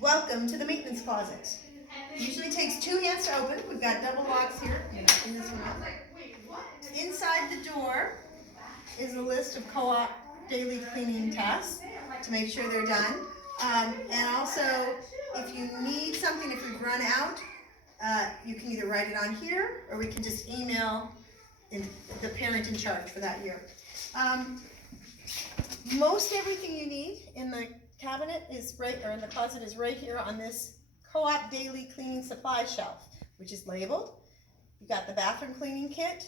Welcome to the maintenance closet. Usually takes 2 hands to open. We've got double locks here in this room. Inside the door is a list of co-op daily cleaning tasks to make sure they're done. And also, if you need something, if we've run out, you can either write it on here or we can just email the parent in charge for that year. Most everything you need in the cabinet is right, or in the closet is right here on this co-op daily cleaning supply shelf, which is labeled. You've got the bathroom cleaning kit,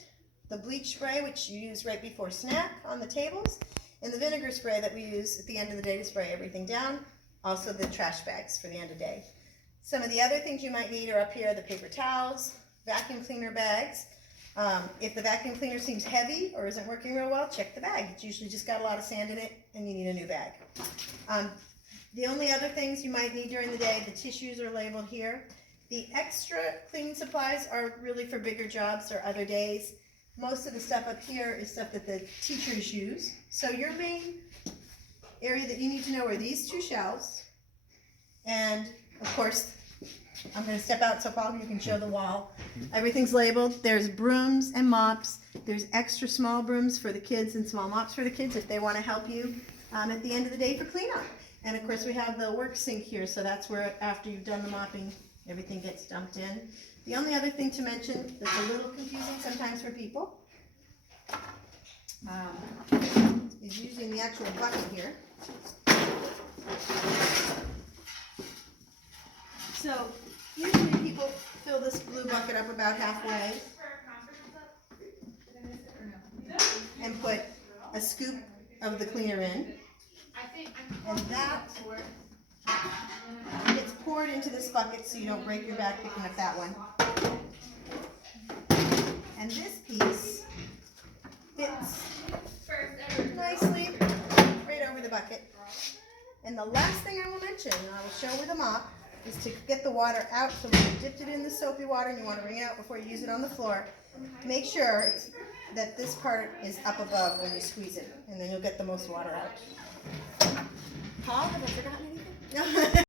the bleach spray, which you use right before snack on the tables, and the vinegar spray that we use at the end of the day to spray everything down. Also the trash bags for the end of the day. Some of the other things you might need are up here: the paper towels, vacuum cleaner bags. If the vacuum cleaner seems heavy or isn't working real well, check the bag. It's usually just got a lot of sand in it and you need a new bag. The only other things you might need during the day, the tissues are labeled here. The extra cleaning supplies are really for bigger jobs or other days. Most of the stuff up here is stuff that the teachers use. So your main area that you need to know are these 2 shelves. And of course, I'm going to step out so Paul, you can show the wall. Everything's labeled. There's brooms and mops. There's extra small brooms for the kids and small mops for the kids if they want to help you at the end of the day for cleanup. And of course we have the work sink here, so that's where after you've done the mopping, everything gets dumped in. The only other thing to mention that's a little confusing sometimes for people is using the actual bucket here. So usually people fill this blue bucket up about halfway and put a scoop of the cleaner in, and that gets poured into this bucket so you don't break your back picking up that one. And this piece fits nicely right over the bucket. And the last thing I will mention, and I will show with a mop, is to get the water out. So when you dipped it in the soapy water and you want to wring it out before you use it on the floor, make sure that this part is up above when you squeeze it, and then you'll get the most water out. Paul, have I forgotten anything? No.